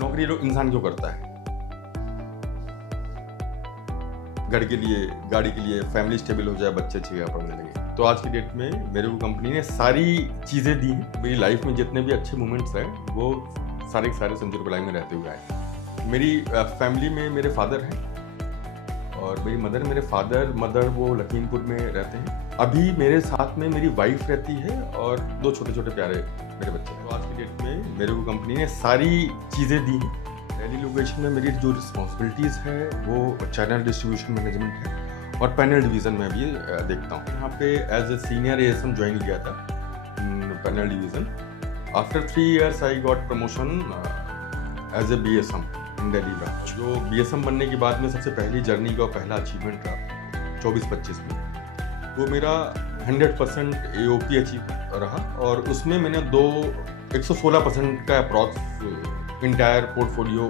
नौकरी लोग इंसान क्यों करता है? घर के लिए, गाड़ी के लिए, फैमिली स्टेबल हो जाए, बच्चे अच्छी जगह पढ़ने लगे। तो आज की डेट में मेरे को कंपनी ने सारी चीज़ें दी हैं। मेरी लाइफ में जितने भी अच्छे मोमेंट्स हैं वो सारे के सारे सेंचुरी प्लाई में रहते हुए आए। मेरी फैमिली में मेरे फादर हैं और मेरी मदर वो लखीमपुर में रहते हैं। अभी मेरे साथ में मेरी वाइफ रहती है और 2 छोटे छोटे प्यारे मेरे बच्चे हैं। तो आज की डेट में मेरे को कंपनी ने सारी चीज़ें दी हैं। दिल्ली लोकेशन में मेरी जो रिस्पॉन्सिबिलिटीज़ है वो चैनल डिस्ट्रीब्यूशन मैनेजमेंट है और पैनल डिवीज़न में भी देखता हूँ। यहाँ पे as a senior ASM join किया था panel division. After 3 years I got promotion as a BSM in Delhi branch. जो बीएसएम बनने के बाद में सबसे पहली जर्नी का पहला अचीवमेंट रहा 24-25 में, वो मेरा 100% AOP अचीव रहा और उसमें मैंने 116% का अप्रॉक्स इंटायर पोर्टफोलियो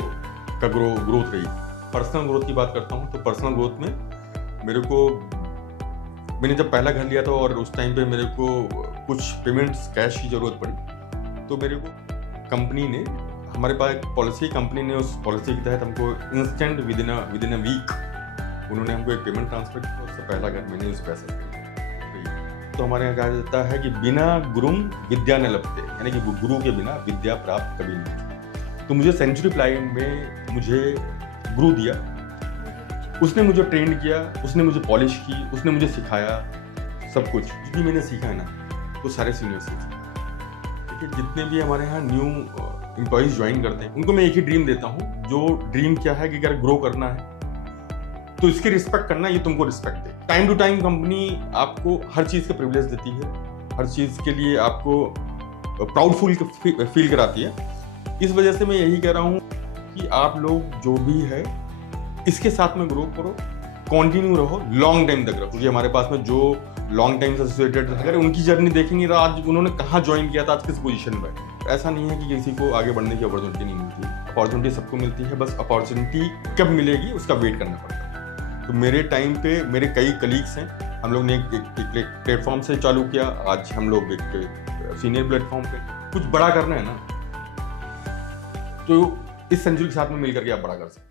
का ग्रोथ रही। पर्सनल ग्रोथ की बात करता हूँ तो पर्सनल ग्रोथ में मैंने जब पहला घर लिया था और उस टाइम पे मेरे को कुछ पेमेंट्स कैश की ज़रूरत पड़ी, तो मेरे को कंपनी ने, हमारे पास एक पॉलिसी, कंपनी ने उस पॉलिसी के तहत हमको instant within a week उन्होंने हमको एक पेमेंट ट्रांसफर किया। उससे पहला घर मैंने उस पैसे से। तो हमारे यहाँ कहा जाता है कि बिना गुरुम विद्या न लभते, यानी कि गुरु के बिना विद्या प्राप्त कभी नहीं। तो मुझे सेंचुरी प्लाई में मुझे गुरु दिया, उसने मुझे ट्रेन किया, उसने मुझे पॉलिश की, उसने मुझे सिखाया सब कुछ। भी मैंने सीखा है ना तो सारे सीनियर से। देखिए जितने भी हमारे यहाँ न्यू एम्प्लॉइज ज्वाइन करते हैं उनको मैं एक ही ड्रीम देता हूँ। जो ड्रीम क्या है कि अगर ग्रो करना है तो इसकी रिस्पेक्ट करना, ये तुमको रिस्पेक्ट दे। टाइम टू टाइम कंपनी आपको हर चीज़ का प्रिविलेज देती है, हर चीज़ के लिए आपको प्राउडफुल फील कराती है। इस वजह से मैं यही कह रहा हूँ कि आप लोग जो भी है इसके साथ में ग्रो करो, कंटिन्यू रहो, लॉन्ग टाइम तक रहो। क्योंकि हमारे पास में जो लॉन्ग टाइम से एसोसिएटेड, अगर उनकी जर्नी देखेंगे तो आज उन्होंने कहाँ ज्वाइन किया था, आज किस पोजीशन में। ऐसा नहीं है कि किसी को आगे बढ़ने की अपॉर्चुनिटी नहीं मिलती। अपॉर्चुनिटी सबको मिलती है, बस अपॉर्चुनिटी कब मिलेगी उसका वेट करना पड़ता है। तो मेरे टाइम पे मेरे कई कलीग्स हैं, हम लोग ने एक प्लेटफॉर्म से चालू किया, आज हम लोग एक सीनियर प्लेटफॉर्म पे। कुछ बड़ा करना है ना तो इस सेंचुरी के साथ में मिलकर के आप बड़ा कर सकते हैं।